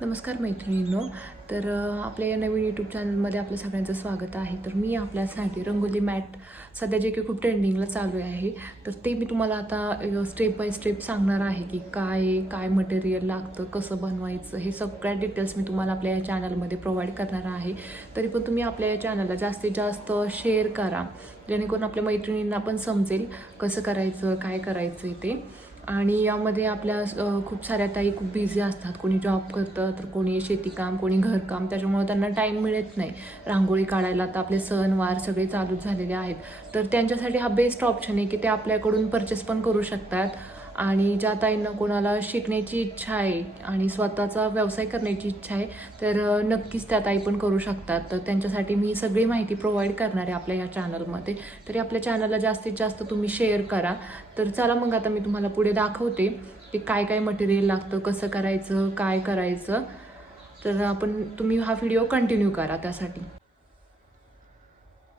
नमस्कार मैत्रिणींनो. तर आपल्या या नवीन यूट्यूब चॅनलमध्ये आपलं सगळ्यांचं स्वागत आहे. तर मी आपल्यासाठी रंगोली मॅट सध्या जे की खूप ट्रेंडिंगला चालू आहे. तर ते मी तुम्हाला आता स्टेप बाय स्टेप सांगणार आहे की काय काय मटेरियल लागतं कसं बनवायचं हे सगळ्या डिटेल्स मी तुम्हाला आपल्या या चॅनलमध्ये प्रोव्हाइड करणार आहे. तरी पण तुम्ही आपल्या या चॅनलला जास्तीत जास्त शेअर करा. जेणेकरून आपल्या मैत्रिणींना पण समजेल कसं करायचं काय करायचं ते. आणि यामध्ये आपल्या खूप साऱ्या ताई खूप बिझी असतात. कोणी जॉब करतं तर कोणी शेतीकाम कोणी घरकाम. त्याच्यामुळे त्यांना टाईम मिळत नाही रांगोळी काढायला. तर आपले सणवार सगळे चालूच झालेले आहेत. तर त्यांच्यासाठी हा बेस्ट ऑप्शन आहे की ते आपल्याकडून परचेस पण करू शकतात. आणि ज्या ताईंना कोणाला शिकण्याची इच्छा आहे आणि स्वतःचा व्यवसाय करण्याची इच्छा आहे तर नक्कीच त्या ताई पण करू शकतात. तर त्यांच्यासाठी मी सगळी माहिती प्रोव्हाइड करणार आहे आपल्या या चॅनलमध्ये तरी आपल्या चॅनलला जास्तीत जास्त तुम्ही शेअर करा. तर चला मग आता मी तुम्हाला पुढे दाखवते की काय काय मटेरियल लागतं कसं करायचं काय करायचं. तर आपण तुम्ही हा व्हिडिओ कंटिन्यू करा त्यासाठी.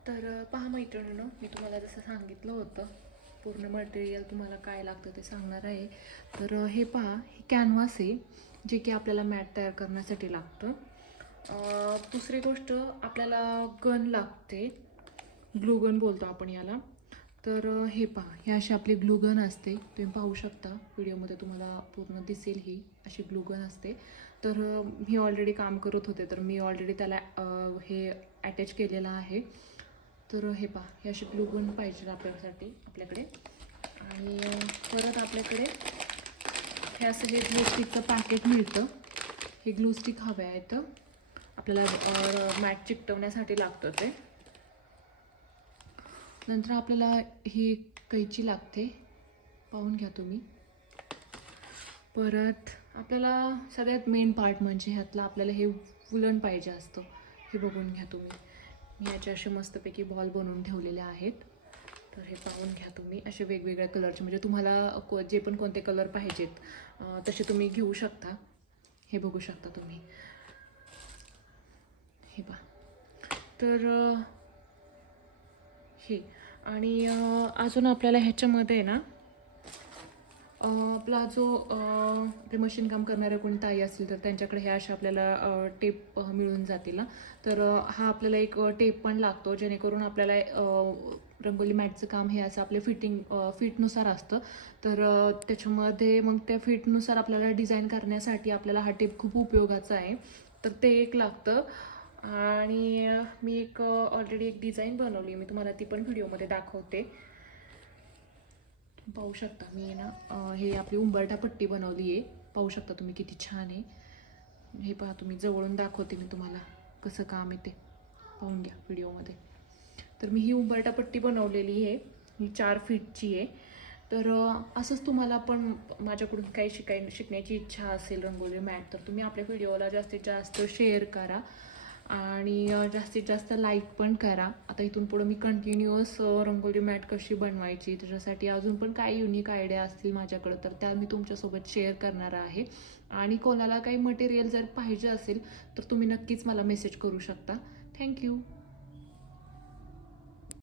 तर पहा मैत्रिणीनं मी तुम्हाला जसं सांगितलं होतं पूर्ण मटेरियल तुम्हाला काय लागतं ते सांगणार आहे. तर हे पहा हे कॅनव्हास आहे जे की आपल्याला मॅट तयार करण्यासाठी लागतं. दुसरी गोष्ट आपल्याला गन लागते. ग्लू गन बोलतो आपण याला. तर हे पहा हे अशी आपली ग्लू गन असते. तुम्ही पाहू शकता व्हिडिओमध्ये तुम्हाला पूर्ण दिसेल ही अशी ग्लू गन असते. तर मी ऑलरेडी काम करत होते तर मी ऑलरेडी त्याला हे अटॅच केलेलं आहे. तर हे पहा हे असे ब्लू गन पाहिजे आपल्यासाठी आपल्याकडे. आणि परत आपल्याकडे हे असं हे ग्लू स्टिकचं पॅकेट मिळतं. हे ग्लू स्टिक हवे आहेत. आपल्याला मॅट चिकटवण्यासाठी लागतं ते. नंतर आपल्याला ही कैची लागते. पाहून घ्या तुम्ही. परत आपल्याला सगळ्यात मेन पार्ट म्हणजे ह्यातलं आपल्याला हे वुलन पाहिजे असतं. हे बघून घ्या तुम्ही. मी याचे असे मस्तपैकी बॉल बनवून ठेवलेले आहेत. तर हे पाहून घ्या तुम्ही. असे वेगवेगळ्या कलरचे म्हणजे तुम्हाला को जे पण कोणते कलर पाहिजेत तसे तुम्ही घेऊ शकता. हे बघू शकता तुम्ही. हे पहा. तर हे. आणि अजून आपल्याला ह्याच्यामध्ये ना आपला जो ते मशीन काम करणाऱ्या कोणी ताई असतील तर त्यांच्याकडे हे अशा आपल्याला टेप मिळून जातील ना. तर हा आपल्याला एक टेप पण लागतो जेणेकरून आपल्याला रंगोली मॅटचं काम हे असं आपल्या फिटिंग फिटनुसार असतं. तर त्याच्यामध्ये मग त्या फिटनुसार आपल्याला डिझाईन करण्यासाठी आपल्याला हा टेप खूप उपयोगाचा आहे. तर ते एक लागतं. आणि मी एक ऑलरेडी एक डिझाईन बनवली मी तुम्हाला ती पण व्हिडिओमध्ये दाखवते. पाहू शकता. मी ना हे आपली उंबरटा पट्टी बनवली आहे पाहू शकता तुम्ही किती छान आहे. हे पहा तुम्ही जवळून दाखवते मी तुम्हाला कसं काम आहे ते. पाहून घ्या व्हिडिओमध्ये. तर मी ही उंबरटा पट्टी बनवलेली आहे. ही चार फीटची आहे. तर असंच तुम्हाला पण माझ्याकडून काही शिकाय शिकण्याची इच्छा असेल रंगोली मॅट तर तुम्ही आपल्या व्हिडिओला जास्तीत जास्त शेअर करा. आणि जास्तीत जास्त लाईक पण करा. आता इथून पुढं मी कंटिन्युअस रंगोली मॅट कशी बनवायची त्याच्यासाठी अजून पण काही युनिक आयडिया असतील माझ्याकडं तर त्या मी तुमच्यासोबत शेअर करणार आहे. आणि कोणाला काही मटेरियल जर पाहिजे असेल तर तुम्ही नक्कीच मला मेसेज करू शकता. थँक्यू